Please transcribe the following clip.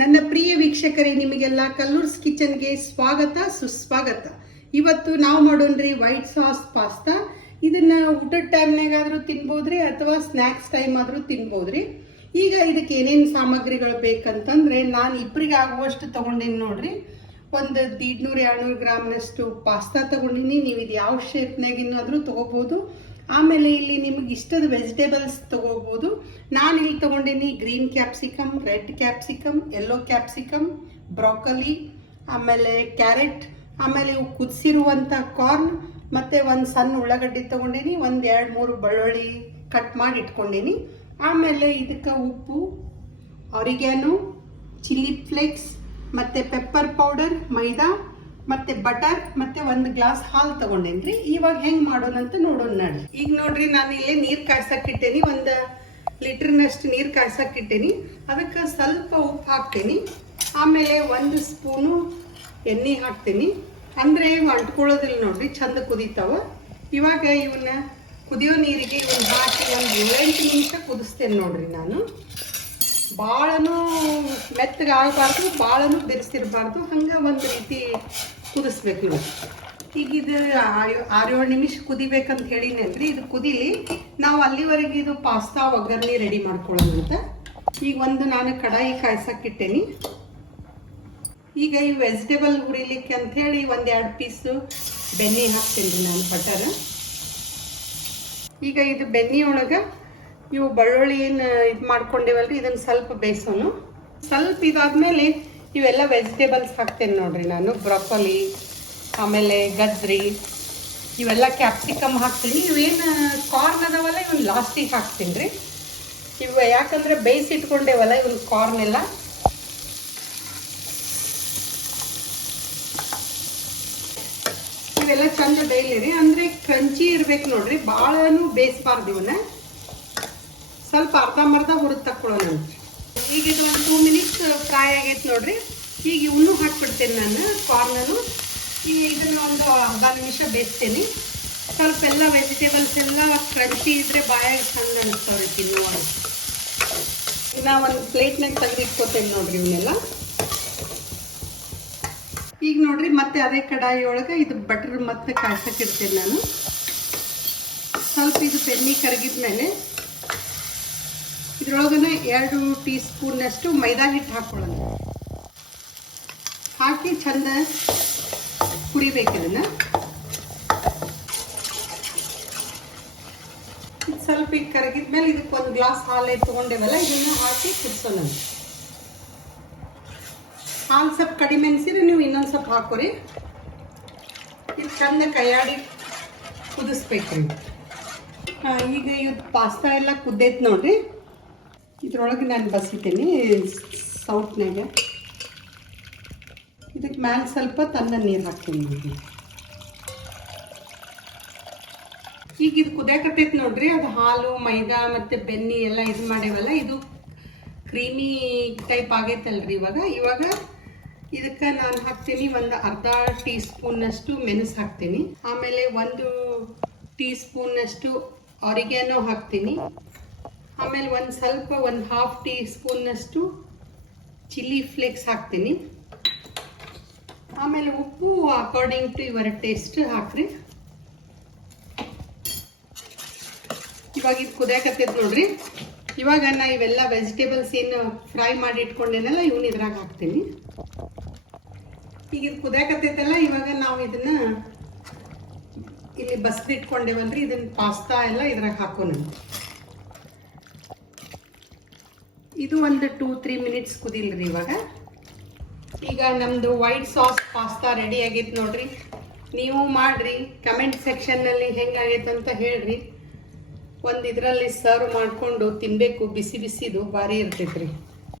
ನನ್ನ ಪ್ರಿಯ ವೀಕ್ಷಕರೇ, ನಿಮಗೆಲ್ಲ ಕಲ್ಲೂರ್ಸ್ ಕಿಚನ್ಗೆ ಸ್ವಾಗತ ಸುಸ್ವಾಗತ. ಇವತ್ತು ನಾವು ಮಾಡೋಣ್ರಿ ವೈಟ್ ಸಾಸ್ ಪಾಸ್ತಾ. ಇದನ್ನ ಊಟದ ಟೈಮ್ನಾಗಾದ್ರೂ ತಿನ್ಬೋದ್ರಿ ಅಥವಾ ಸ್ನ್ಯಾಕ್ಸ್ ಟೈಮ್ ಆದ್ರೂ ತಿನ್ಬೋದ್ರಿ. ಈಗ ಇದಕ್ಕೆ ಏನೇನು ಸಾಮಗ್ರಿಗಳು ಬೇಕಂತಂದ್ರೆ, ನಾನು ಇಬ್ಬರಿಗೆ ಆಗುವಷ್ಟು ತಗೊಂಡಿನಿ ನೋಡ್ರಿ. ಒಂದು 150-200 ಗ್ರಾಮ್ನಷ್ಟು ಪಾಸ್ತಾ ತಗೊಂಡಿನಿ. ನೀವು ಇದು ಯಾವ ಶೇಪ್ನಾಗಿನಾದ್ರೂ ತಗೋಬಹುದು. ಆಮೇಲೆ ಇಲ್ಲಿ ನಿಮಗೆ ಇಷ್ಟದ ವೆಜಿಟೇಬಲ್ಸ್ ತಗೋಬಹುದು. ನಾನು ಇಲ್ಲಿ ತಗೊಂಡಿನಿ green capsicum, red capsicum, yellow capsicum, broccoli, ಆಮೇಲೆ ಕ್ಯಾರೆಟ್, ಆಮೇಲೆ ಇವು ಕುದಿಸಿರುವಂಥ ಕಾರ್ನ್, ಮತ್ತೆ ಒಂದು ಸಣ್ಣ ಉಳ್ಳಾಗಡ್ಡಿ ತಗೊಂಡಿನಿ, ಒಂದು 2-3 ಬೆಳ್ಳುಳ್ಳಿ ಕಟ್ ಮಾಡಿ ಇಟ್ಕೊಂಡಿನಿ. ಆಮೇಲೆ ಇದಕ್ಕೆ ಉಪ್ಪು, ಆರಿಗ್ಯಾನೋ, ಚಿಲ್ಲಿ ಫ್ಲೇಕ್ಸ್, ಮತ್ತೆ ಪೆಪ್ಪರ್ ಪೌಡರ್, ಮೈದಾ, ಮತ್ತೆ ಬಟರ್, ಮತ್ತೆ 1 ಗ್ಲಾಸ್ ಹಾಲು ತಗೊಂಡೇನ್ರಿ. ಇವಾಗ ಹೆಂಗ್ ಮಾಡೋಣ ಅಂತ ನೋಡೋಣ ನಡ್ರಿ. ಈಗ ನೋಡ್ರಿ, ನಾನು ಇಲ್ಲೇ ನೀರ್ ಕಾಯ್ಸಕ್ ಇಟ್ಟೇನಿ. 1 ಲೀಟರ್ನಷ್ಟು ನೀರ್ ಕಾಯ್ಸಕ್ ಇಟ್ಟೇನಿ. ಅದಕ್ಕೆ ಸ್ವಲ್ಪ ಉಪ್ಪು ಹಾಕ್ತೇನಿ. ಆಮೇಲೆ 1 ಸ್ಪೂನು ಎಣ್ಣೆ ಹಾಕ್ತೇನಿ. ಅಂದ್ರೆ ಇವು ಅಂಟ್ಕೊಳ್ಳೋದಿಲ್ಲ ನೋಡ್ರಿ, ಚಂದ ಕುದೀತಾವ. ಇವಾಗ ಇವನ್ನ ಕುದಿಯೋ ನೀರಿಗೆ ಇವನ್ನ ಹಾಕಿ 7-8 ನಿಮಿಷ ಕುದಿಸ್ತೇನೆ ನೋಡ್ರಿ. ನಾನು ಭಾಳನೂ ಮೆತ್ತಗೆ ಆಗಬಾರ್ದು, ಭಾಳನೂ ಬೆರೆಸಿರಬಾರ್ದು, ಹಂಗೆ ಒಂದು ರೀತಿ ಕುದಿಸ್ಬೇಕು ನೋಡಿ. ಈಗ ಇದು 6-7 ನಿಮಿಷ ಕುದಿಬೇಕಂತ ಹೇಳಿನೇನ್ರಿ. ಇದು ಕುದಿಲಿ, ನಾವು ಅಲ್ಲಿವರೆಗೆ ಇದು ಪಾಸ್ತಾ ಒಗ್ಗರಣೆ ರೆಡಿ ಮಾಡ್ಕೊಳ್ಳೋಣ ಅಂತ. ಈಗ ನಾನು ಕಡಾಯಿ ಕಾಯ್ಸಕ್ಕಿಟ್ಟೇನಿ. ಈಗ ಈ ವೆಜಿಟೇಬಲ್ ಹುರಿಲಿಕ್ಕೆ ಅಂಥೇಳಿ 1-2 ಪೀಸು ಬೆಣ್ಣೆ ಹಾಕ್ತೇನೆ ನಾನು, ಬಟರ್. ಈಗ ಇದು ಬೆಣ್ಣೆ ಒಳಗೆ ಇವು ಬೆಳ್ಳುಳ್ಳಿ ಏನು ಇದು ಮಾಡ್ಕೊಂಡೇವಲ್ರಿ, ಇದನ್ನು ಸ್ವಲ್ಪ ಬೇಯಿಸೋನು. ಸ್ವಲ್ಪ ಇದಾದ್ಮೇಲೆ ಇವೆಲ್ಲ ವೆಜಿಟೇಬಲ್ಸ್ ಹಾಕ್ತೇನೆ ನೋಡ್ರಿ. ನಾನು ಬ್ರೋಕೊಲಿ, ಆಮೇಲೆ ಗಜ್ರಿ, ಇವೆಲ್ಲ ಕ್ಯಾಪ್ಸಿಕಮ್ ಹಾಕ್ತೀನಿ. ಇವೇನು ಕಾರ್ನ್ ಅದಾವಲ್ಲ ಇವನ್ನ ಲಾಸ್ಟಿಗೆ ಹಾಕ್ತೀನಿ ರೀ. ಇವು ಯಾಕಂದ್ರೆ ಬೇಯಿಸಿಟ್ಕೊಂಡೇವಲ್ಲ ಇವನ್ ಕಾರ್ನ್ ಎಲ್ಲ. ಇವೆಲ್ಲ ಚಂದ ಡೈಲಿ ರೀ, ಅಂದ್ರೆ ಕ್ರಂಚಿ ಇರ್ಬೇಕು ನೋಡ್ರಿ, ಭಾಳನೂ ಬೇಯಿಸಬಾರ್ದು. ಇವನ್ನ ಸ್ವಲ್ಪ ಅರ್ಧಂಬರ್ಧ ಹುರಿದು ತಕ್ಕೊಳ್ಳೋಣ. ಈಗ ಇದು 1 2 ಮಿನಿಟ್ಸ್ ಫ್ರೈ ಆಗೈತೆ ನೋಡ್ರಿ. ಈಗ ಇವನ್ನೂ ಹಾಕ್ಬಿಡ್ತೇನೆ ನಾನು, ಕಾರ್ನನು. ಈಗ ಇದನ್ನ ಒಂದು ಅರ್ಧ ನಿಮಿಷ ಬೇಯಿಸ್ತೇನೆ. ಸ್ವಲ್ಪ ಎಲ್ಲ ವೆಜಿಟೇಬಲ್ಸ್ ಎಲ್ಲ ಕ್ರಂಚಿ ಇದ್ರೆ ಬಾಯಾಗಿ ಚಂದ ಅನಿಸ್ತಾವ್ರಿ ತಿನ್ನುವಾಗ. ಈಗ ನಾ ಒಂದು ಪ್ಲೇಟ್ನಾಗ ತೆಗೆದಿಟ್ಕೋತೇನೆ ನೋಡ್ರಿ ಇವನ್ನೆಲ್ಲ. ಈಗ ನೋಡ್ರಿ, ಮತ್ತೆ ಅದೇ ಕಡಾಯಿ ಒಳಗೆ ಇದು ಬಟರ್ ಮತ್ತೆ ಕಾಯ್ಸಕ್ಕಿಡ್ತೇನೆ ನಾನು. ಸ್ವಲ್ಪ ಇದು ಬೆಣ್ಣೆ ಕರಗಿದ್ಮೇಲೆ ಇದ್ರೊಳಗನೆ 2 ಟೀ ಸ್ಪೂನ್ನಷ್ಟು ಮೈದಾ ಹಿಟ್ಟು ಹಾಕೊಳ್ಳೋಣ. ಹಾಕಿ ಚಂದ ಕುಡಿಬೇಕು ಇದನ್ನ. ಸ್ವಲ್ಪ ಈಗ ಕರಗಿದ್ಮೇಲೆ ಇದಕ್ಕೆ 1 ಗ್ಲಾಸ್ ಹಾಲು ತಗೊಂಡೇವಲ್ಲ, ಇದನ್ನ ಹಾಕಿ ಕುದಿಸೋಣ. ಹಾಲು ಸ್ವಲ್ಪ ಕಡಿಮೆ ಅನಿಸಿದ್ರೆ ನೀವು ಇನ್ನೊಂದು ಸ್ವಲ್ಪ ಹಾಕೋರಿ. ಇದು ಚಂದ ಕೈಯಾಡಿ ಕುದಿಸ್ಬೇಕ್ರಿ. ಈಗ ಇದು ಪಾಸ್ತಾ ಎಲ್ಲ ಕುದ್ದೈತೆ ನೋಡ್ರಿ. ಇದ್ರೊಳಗೆ ನಾನು ಬಸಿತೀನಿ ಸೌಟ್ನಾಗ. ಇದಕ್ಕೆ ಮ್ಯಾಲೆ ಸ್ವಲ್ಪ ತನ್ನ ನೀರು ಹಾಕ್ತೀನಿ ನೋಡ್ರಿ. ಈಗ ಇದು ಕುದಿಯಾಕತ್ತೈತೆ ನೋಡ್ರಿ. ಅದು ಹಾಲು, ಮೈದಾ ಮತ್ತು ಬೆಣ್ಣೆ ಎಲ್ಲ ಇದು ಮಾಡೇವಲ್ಲ, ಇದು ಕ್ರೀಮಿ ಟೈಪ್ ಆಗೈತಲ್ರಿ. ಇವಾಗ ಇದಕ್ಕೆ ನಾನು ಹಾಕ್ತೀನಿ 1 ಅರ್ಧ ಟೀ ಸ್ಪೂನ್ನಷ್ಟು ಮೆಣಸು ಹಾಕ್ತೀನಿ. ಆಮೇಲೆ 1 ಟೀ ಸ್ಪೂನ್ನಷ್ಟು ಆರಿಗ್ಯಾನೋ ಹಾಕ್ತೀನಿ. ಆಮೇಲೆ ಸ್ವಲ್ಪ 1/2 ಟೀ ಸ್ಪೂನ್ನಷ್ಟು ಚಿಲ್ಲಿ ಫ್ಲೇಕ್ಸ್ ಹಾಕ್ತೀನಿ. ಆಮೇಲೆ ಉಪ್ಪು ಅಕಾರ್ಡಿಂಗ್ ಟು ಯುವರ್ ಟೇಸ್ಟ್ ಹಾಕ್ರಿ. ಇವಾಗ ಇದು ಕುದಿಯಾಕತ್ತೈತೆ ನೋಡ್ರಿ. ಇವಾಗ ನಾ ಇವೆಲ್ಲ ವೆಜಿಟೇಬಲ್ಸ್ ಏನು ಫ್ರೈ ಮಾಡಿ ಇಟ್ಕೊಂಡೇನಲ್ಲ ಇವನ್ನ ಇದ್ರಾಗ ಹಾಕ್ತೀನಿ. ಈಗ ಇದು ಕುದಿಯಾಕತ್ತೈತಲ್ಲ, ಇವಾಗ ನಾವು ಇದನ್ನ ಇಲ್ಲಿ ಬಸ್ದಿಟ್ಕೊಂಡೇವಲ್ರಿ, ಇದನ್ನ ಪಾಸ್ತಾ ಎಲ್ಲ ಇದ್ರಾಗ ಹಾಕೋಣ. ಇದು ಒಂದು 2-3 ಮಿನಿಟ್ಸ್ ಕುದಿಲ್ರಿ. ಈಗ ನಮ್ದು ವೈಟ್ ಸಾಸ್ ಪಾಸ್ತಾ ರೆಡಿ ಆಗೈತೆ ನೋಡ್ರಿ. ನೀವು ಮಾಡ್ರಿ, ಕಮೆಂಟ್ ಸೆಕ್ಷನ್ನಲ್ಲಿ ಹೆಂಗಾಗೈತೆ ಅಂತ ಹೇಳ್ರಿ. ಒಂದು ಇದರಲ್ಲಿ ಸರ್ವ್ ಮಾಡಿಕೊಂಡು ತಿನ್ನಬೇಕು, ಬಿಸಿ ಬಿಸಿದು ಭಾರಿ ಇರ್ತೈತ್ರಿ.